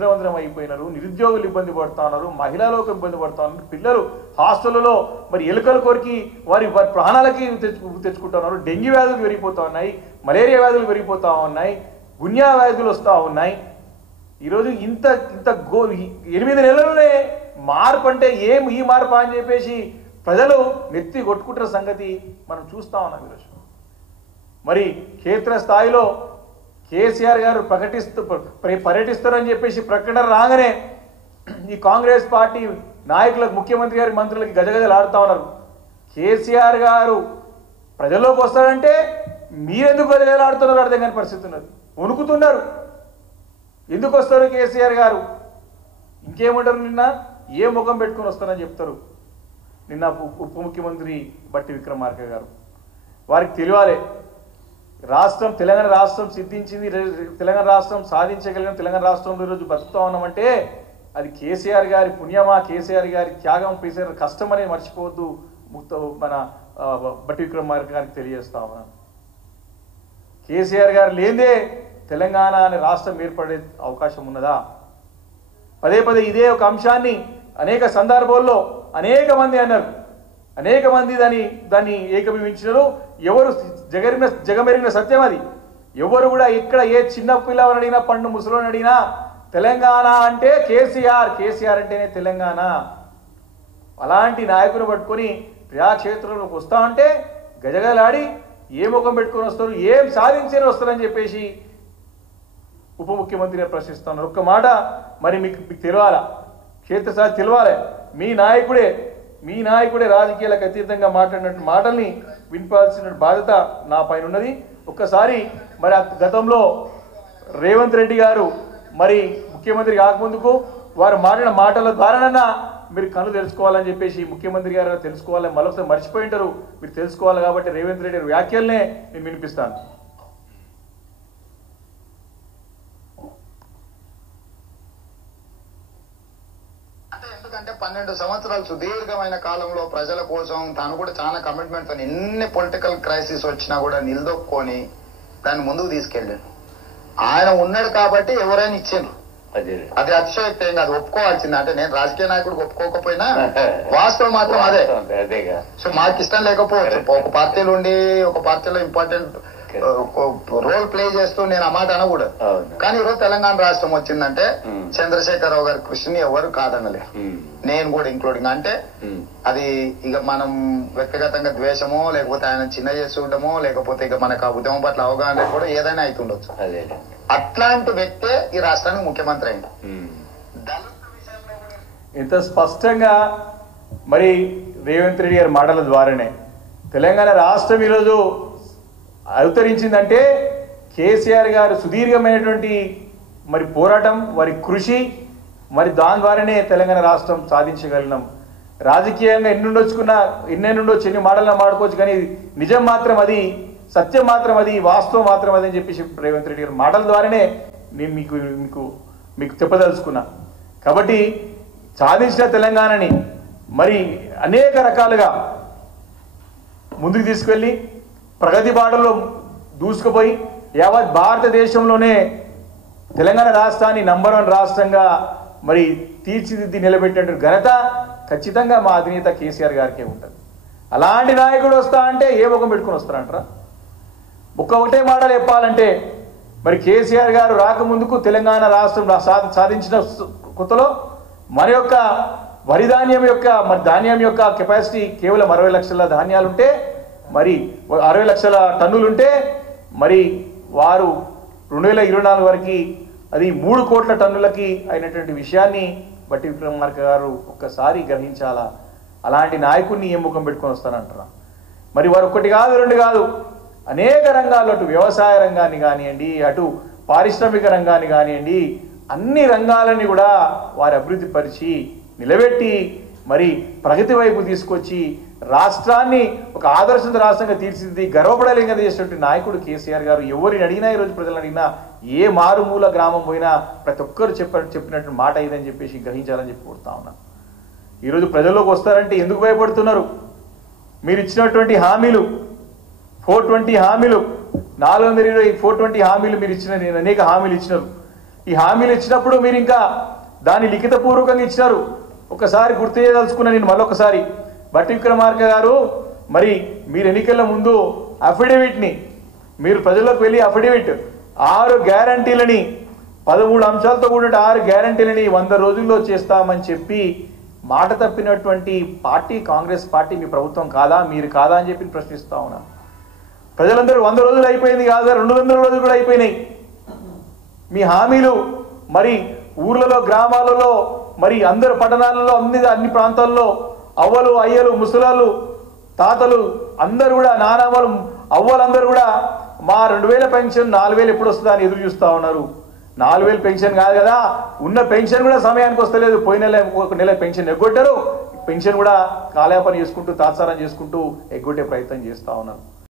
నిరవంతరం అయిపోయినారు, నిరుద్యోగులు ఇబ్బంది పడుతూ ఉన్నారు, మహిళలకు ఇబ్బంది పడుతూ ఉన్నారు, పిల్లలు హాస్టల్లో మరి ఎలుకల కొరికి వారి ప్రాణాలకి తెచ్చుకుంటున్నారు, డెంగ్యూ వ్యాధులు పెరిగిపోతూ ఉన్నాయి, మలేరియా వ్యాధులు పెరిగిపోతూ ఉన్నాయి, గున్యా వ్యాధులు వస్తూ ఉన్నాయి. ఈరోజు ఇంత ఇంత 8 నెలలనే మార్పు అంటే ఈ మార్పు అని చెప్పేసి ప్రజలు నెత్తి కొట్టుకుంటున్న సంగతి మనం చూస్తూ ఉన్నాం. ఈరోజు మరి క్షేత్రస్థాయిలో కేసీఆర్ గారు పర్యటిస్తారని చెప్పేసి ప్రకటన రాగానే ఈ కాంగ్రెస్ పార్టీ నాయకులకు, ముఖ్యమంత్రి గారి మంత్రులకి గజగజలాడుతూ ఉన్నారు. కేసీఆర్ గారు ప్రజల్లోకి వస్తారంటే మీరెందుకు గజగజలాడుతున్నారో అర్థం కాని పరిస్థితి ఉన్నది. వణుకుతున్నారు. ఎందుకు వస్తారు కేసీఆర్ గారు? ఇంకేమంటారు? నిన్న ఏ ముఖం పెట్టుకుని వస్తారని చెప్తారు. నిన్న ఉప ముఖ్యమంత్రి బట్టి విక్రమార్క గారు, వారికి తెలియాలి రాష్ట్రం, తెలంగాణ రాష్ట్రం సిద్ధించింది, తెలంగాణ రాష్ట్రం సాధించగలిగిన, తెలంగాణ రాష్ట్రంలో ఈరోజు బతుకుతా ఉన్నామంటే అది కేసీఆర్ గారి పుణ్యమా, కేసీఆర్ గారి త్యాగం, కేసీఆర్ కష్టం అనేది మర్చిపోవద్దు. మన బట్టి విక్రమార్క గారికి తెలియజేస్తా ఉన్నాను. కేసీఆర్ గారు లేదే తెలంగాణ అనే రాష్ట్రం ఏర్పడే అవకాశం ఉన్నదా? పదే పదే ఇదే ఒక అంశాన్ని అనేక సందర్భాల్లో అనేక మంది అన్నారు, అనేక మంది దాన్ని ఏకీభవించినారు. ఎవరు జగమెరిగిన సత్యం అది. ఎవరు కూడా ఇక్కడ ఏ చిన్న పిల్లవాడిని అడిగినా, పండు ముసలోని అడిగినా తెలంగాణ అంటే కేసీఆర్, కేసీఆర్ అంటేనే తెలంగాణ. అలాంటి నాయకులు పట్టుకొని ప్రజాక్షేత్రంలోకి వస్తా ఉంటే గజగలాడి ఏ ముఖం పెట్టుకొని వస్తారు, ఏం సాధించని వస్తారని చెప్పేసి ఉప ముఖ్యమంత్రిని ప్రశ్నిస్తున్నారు. ఒక్క మాట మరి మీకు తెలియాలా, క్షేత్రస్థాయి తెలియాలి. మీ నాయకుడే రాజకీయాలకు అతీతంగా మాట్లాడినట్టు మాటల్ని వినిపాల్సిన బాధ్యత నా పైన ఉన్నది. ఒక్కసారి మరి గతంలో రేవంత్ రెడ్డి గారు మరి ముఖ్యమంత్రి కాకముందుకు వారు మాట్లాడిన మాటల ద్వారానన్నా మీరు కళ్ళు తెలుసుకోవాలని చెప్పేసి ముఖ్యమంత్రి గారు తెలుసుకోవాలని మరొకసారి మర్చిపోయి ఉంటారు. మీరు తెలుసుకోవాలి కాబట్టి రేవంత్ రెడ్డి గారి వ్యాఖ్యలనే నేను వినిపిస్తాను. ఎందుకంటే 12 సంవత్సరాలు సుదీర్ఘమైన కాలంలో ప్రజల కోసం తాను కూడా చాలా కమిట్మెంట్ తో ఎన్ని పొలిటికల్ క్రైసిస్ వచ్చినా కూడా నిలదొక్కుని దాన్ని ముందుకు తీసుకెళ్ళాను. ఆయన ఉన్నాడు కాబట్టి ఎవరైనా ఇచ్చాను. అది అతిశయోక్తి ఏం కాదు, ఒప్పుకోవాల్సింది. అంటే నేను రాజకీయ నాయకుడికి ఒప్పుకోకపోయినా వాస్తవం మాత్రం అదే. సో మాకు ఇష్టం లేకపోవచ్చు, ఒక పార్టీలో ఉండి ఒక పార్టీలో ఇంపార్టెంట్ రోల్ ప్లే చేస్తూ నేను ఆ మాట అనకూడదు. కానీ ఈరోజు తెలంగాణ రాష్ట్రం వచ్చిందంటే చంద్రశేఖరరావు గారి కృషిని ఎవరు కాదనలేరు, నేను కూడా ఇంక్లూడింగ్. అంటే అది ఇక మనం వ్యక్తిగతంగా ద్వేషమో, లేకపోతే ఆయన చిన్న చేసి ఉండమో, లేకపోతే ఇక మనకు ఆ ఉద్యమం పట్ల అవగాహన కూడా ఏదైనా అవుతుండొచ్చు. అట్లాంటి వ్యక్తే ఈ రాష్ట్రానికి ముఖ్యమంత్రి అయింది. ఇంత స్పష్టంగా మరి రేవంత్ రెడ్డి గారి మాటల ద్వారానే తెలంగాణ రాష్ట్రం ఈరోజు అవతరించిందంటే కేసీఆర్ గారు సుదీర్ఘమైనటువంటి మరి పోరాటం, వారి కృషి, మరి దాని ద్వారానే తెలంగాణ రాష్ట్రం సాధించగలిగినాం. రాజకీయంగా ఎన్నెండొచ్చు, ఎన్ని మాటలను మాడుకోవచ్చు, కానీ నిజం మాత్రం అది, సత్యం మాత్రం అది, వాస్తవం మాత్రం అది అని చెప్పేసి రేవంత్ రెడ్డి గారి మాటల ద్వారానే నేను మీకు చెప్పదలుచుకున్నా. కాబట్టి సాధించిన తెలంగాణని మరి అనేక రకాలుగా ముందుకు తీసుకెళ్ళి ప్రగతి బాటలో దూసుకుపోయి యావత్ భారతదేశంలోనే తెలంగాణ రాష్ట్రాన్ని నంబర్ 1 రాష్ట్రంగా మరి తీర్చిదిద్ది నిలబెట్టినటువంటి ఘనత ఖచ్చితంగా మా అధినేత కేసీఆర్ గారికే ఉంటుంది. అలాంటి నాయకుడు వస్తా అంటే ఏ ముఖం పెట్టుకుని వస్తారంటారా? ఒకటే మాటలు చెప్పాలంటే మరి కేసీఆర్ గారు రాకముందుకు తెలంగాణ రాష్ట్రం సాధించిన కొత్తలో మన యొక్క వరి ధాన్యం యొక్క కెపాసిటీ కేవలం 60 లక్షల ధాన్యాలుంటే, మరి 60 లక్షల టన్నులుంటే, మరి వారు 2024 వరకు అది 3 కోట్ల టన్నులకి అయినటువంటి విషయాన్ని బట్టి విక్రమార్క గారు ఒక్కసారి గ్రహించాలా. అలాంటి నాయకుడిని ఏ ముఖం పెట్టుకొని వస్తానంటారా? మరి వారు ఒకటి కాదు, 2 కాదు, అనేక రంగాల్లో, అటు వ్యవసాయ రంగాన్ని కానివ్వండి, అటు పారిశ్రామిక రంగాన్ని కానివ్వండి, అన్ని రంగాలని కూడా వారు అభివృద్ధి పరిచి నిలబెట్టి మరి ప్రగతి వైపు తీసుకొచ్చి రాష్ట్రాన్ని ఒక ఆదర్శంత రాష్ట్రంగా తీర్చిదిద్ది గర్వపడలేక చేసినటువంటి నాయకుడు కేసీఆర్ గారు. ఎవరిని అడిగినా, ఈరోజు ప్రజలను అడిగినా, ఏ మారుమూల గ్రామం పోయినా ప్రతి ఒక్కరు చెప్పినట్టు మాట ఇదని చెప్పేసి గ్రహించాలని చెప్పి కోరుతా ఉన్నాను. ఈరోజు ప్రజల్లోకి వస్తారంటే ఎందుకు భయపడుతున్నారు? మీరు ఇచ్చినటువంటి హామీలు 420 హామీలు, 420 420 హామీలు మీరు ఇచ్చిన, నేను అనేక హామీలు ఇచ్చినారు. ఈ హామీలు ఇచ్చినప్పుడు మీరు ఇంకా దాన్ని లిఖితపూర్వకంగా ఇచ్చినారు. ఒకసారి గుర్తు చేయదలుచుకున్నా నేను మళ్ళొకసారి, బట్టి విక్రమార్క గారు, మరి మీరు ఎన్నికల ముందు అఫిడవిట్ని మీరు ప్రజల్లోకి వెళ్ళి అఫిడవిట్ 6 గ్యారంటీలని 13 అంశాలతో కూడిన 6 గ్యారంటీలని 100 రోజుల్లో చేస్తామని చెప్పి మాట తప్పినటువంటి పార్టీ కాంగ్రెస్ పార్టీ మీ ప్రభుత్వం కాదా, మీరు కాదా అని చెప్పి ప్రశ్నిస్తా ఉన్నా. ప్రజలందరూ 100 రోజులు అయిపోయింది కాదా, 200 రోజులు కూడా అయిపోయినాయి. మీ హామీలు మరి ఊర్లలో గ్రామాలలో మరి అందరు పట్టణాలలో అన్ని ప్రాంతాల్లో అవ్వలు అయ్యలు ముసలాళ్ళు తాతలు అందరూ కూడా నానమ్మలు అవ్వలందరూ కూడా మా 2000 పెన్షన్ 4000 ఎప్పుడు వస్తుందా అని ఎదురు చూస్తూ ఉన్నారు. 4000 పెన్షన్ కాదు కదా, ఉన్న పెన్షన్ కూడా సమయానికి వస్తలేదు. పోయిన నెల 1 నెల పెన్షన్ ఎగ్గొట్టారు, పెన్షన్ కూడా కాలయాపన చేసుకుంటూ తాత్సారం చేసుకుంటూ ఎగ్గొట్టే ప్రయత్నం చేస్తూ ఉన్నారు.